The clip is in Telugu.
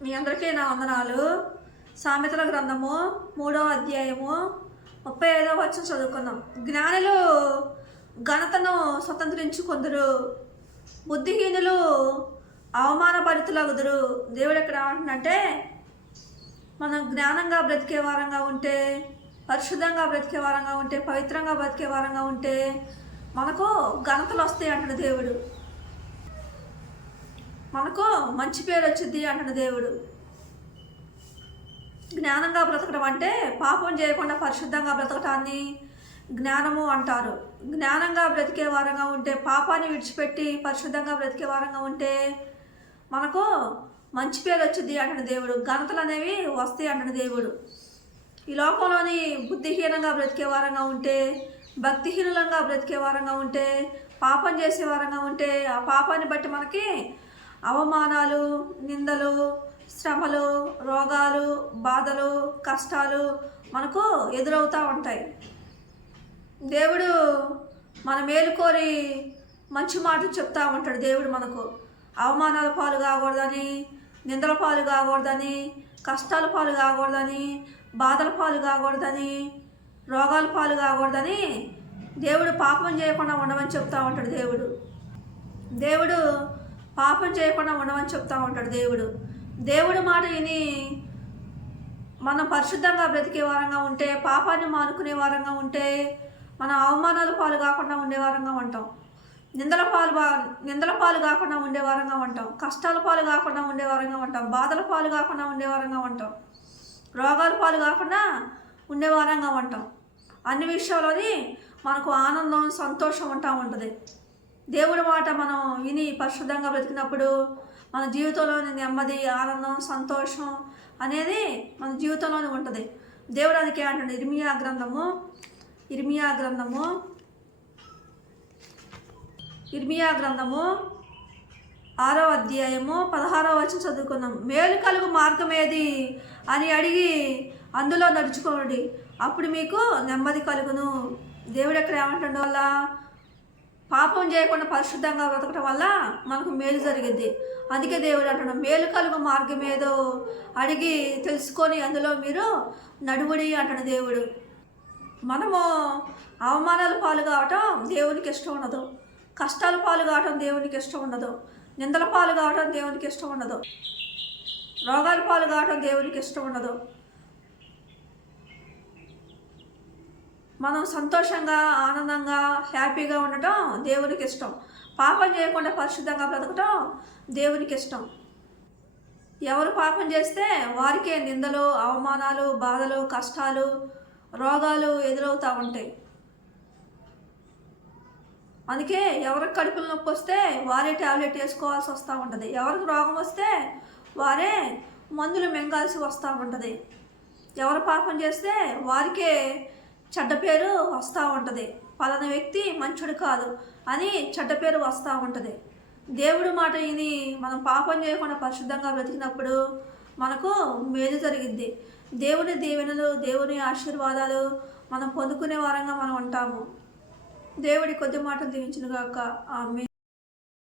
మీ అందరికీ నా వందనాలు. సామెతల గ్రంథము 3వ అధ్యాయము 35వ వచనం చదువుకుందాం. జ్ఞానులు ఘనతను స్వతంత్రించుకొందురు, బుద్ధిహీనులు అవమానభరితులగుదురు. దేవుడు ఎక్కడ అంటున్నంటే, మనం జ్ఞానంగా బ్రతికే వారంగా ఉంటే, పరిశుద్ధంగా బ్రతికే వారంగా ఉంటే, పవిత్రంగా బ్రతికే వారంగా ఉంటే మనకు ఘనతలు వస్తాయి అంటున్న దేవుడు. మనకు మంచి పేరు వచ్చింది అంటున్న దేవుడు. జ్ఞానంగా బ్రతకడం అంటే పాపం చేయకుండా పరిశుద్ధంగా బ్రతకటాన్ని జ్ఞానము అంటారు. జ్ఞానంగా బ్రతికే వారంగా ఉంటే, పాపాన్ని విడిచిపెట్టి పరిశుద్ధంగా బ్రతికే వారంగా ఉంటే మనకు మంచి పేరు వచ్చింది అంటున్న దేవుడు. ఘనతలు అనేవి వస్తాయి అంటున్న దేవుడు. ఈ లోకంలోని బుద్ధిహీనంగా బ్రతికే వారంగా ఉంటే, భక్తిహీనంగా బ్రతికే వారంగా ఉంటే, పాపం చేసే వారంగా ఉంటే ఆ పాపాన్ని బట్టి మనకి అవమానాలు, నిందలు, శ్రమలు, రోగాలు, బాధలు, కష్టాలు మనకు ఎదురవుతూ ఉంటాయి. దేవుడు మన మేలు కోరి మంచి మాటలు చెప్తూ ఉంటాడు. దేవుడు మనకు అవమానాల పాలు కాకూడదని, నిందల పాలు కాకూడదని, కష్టాల పాలు కాకూడదని, బాధల పాలు కాకూడదని, రోగాల పాలు కాకూడదని దేవుడు పాపం చేయకుండా ఉండమని చెప్తూ ఉంటాడు. దేవుడు పాపం చేయకుండా ఉండమని చెప్తూ ఉంటాడు. దేవుడు మాట విని మనం పరిశుద్ధంగా బ్రతికే వారంగా ఉంటే, పాపాన్ని మానుకునే వారంగా ఉంటే, మన అవమానాల పాలు కాకుండా ఉండే వారంగా ఉంటాం. నిందల పాలు కాకుండా ఉండే వారంగా ఉంటాం. కష్టాల పాలు కాకుండా ఉండే వారంగా ఉంటాం. బాధల పాలు కాకుండా ఉండే వారంగా ఉంటాం. రోగాల పాలు కాకుండా ఉండే వారంగా ఉంటాం. అన్ని విషయాల్లోని మనకు ఆనందం, సంతోషం ఉంటుంది. దేవుడి మాట మనం విని పరిశుద్ధంగా బ్రతికినప్పుడు మన జీవితంలోని నెమ్మది, ఆనందం, సంతోషం అనేది మన జీవితంలోనే ఉంటుంది. దేవుడు అందుకే అంటాడు, ఇర్మియా గ్రంథము 6వ అధ్యాయము 16వ వచనం చదువుకున్నాం. మేలు కలుగు మార్గం ఏది అని అడిగి అందులో నడుచుకోండి, అప్పుడు మీకు నెమ్మది కలుగును. దేవుడు ఎక్కడ ఏమంటాడు వల్ల పాపం చేయకుండా పరిశుద్ధంగా బ్రతకడం వల్ల మనకు మేలు జరిగింది. అందుకే దేవుడు అంటున్నాడు, మేలు కలుగు మార్గం ఏదో అడిగి తెలుసుకొని అందులో మీరు నడువుడి అంటాడు దేవుడు. మనము అవమానాల పాలు కావటం దేవునికి ఇష్టం ఉండదు. కష్టాల పాలు కావటం దేవునికి ఇష్టం ఉండదు. నిందల పాలు కావటం దేవునికి ఇష్టం ఉండదు. రోగాల పాలు కావటం దేవునికి ఇష్టం ఉండదు. మనం సంతోషంగా, ఆనందంగా, హ్యాపీగా ఉండటం దేవునికి ఇష్టం. పాపం చేయకుండా పరిశుద్ధంగా బ్రతకటం దేవునికి ఇష్టం. ఎవరు పాపం చేస్తే వారికే నిందలు, అవమానాలు, బాధలు, కష్టాలు, రోగాలు ఎదురవుతూ ఉంటాయి. అందుకే ఎవరికి కడుపులో నొప్పి వస్తే వారే ట్యాబ్లెట్ వేసుకోవాల్సి వస్తూ ఉంటుంది. ఎవరికి రోగం వస్తే వారే మందులు మింగాల్సి వస్తూ ఉంటుంది. ఎవరు పాపం చేస్తే వారికే చెడ్డ పేరు వస్తూ ఉంటుంది. పలానా వ్యక్తి మంచుడు కాదు అని చెడ్డ పేరు వస్తూ ఉంటుంది. దేవుడి మాట విని మనం పాపం చేయకుండా పరిశుద్ధంగా బ్రతికినప్పుడు మనకు మేలు జరిగింది. దేవుని దీవెనలు, దేవుని ఆశీర్వాదాలు మనం పొందుకునే వారంగా మనం ఉంటాము. దేవుడి కొద్ది మాటలు దీవించును గాక. ఆమేన్.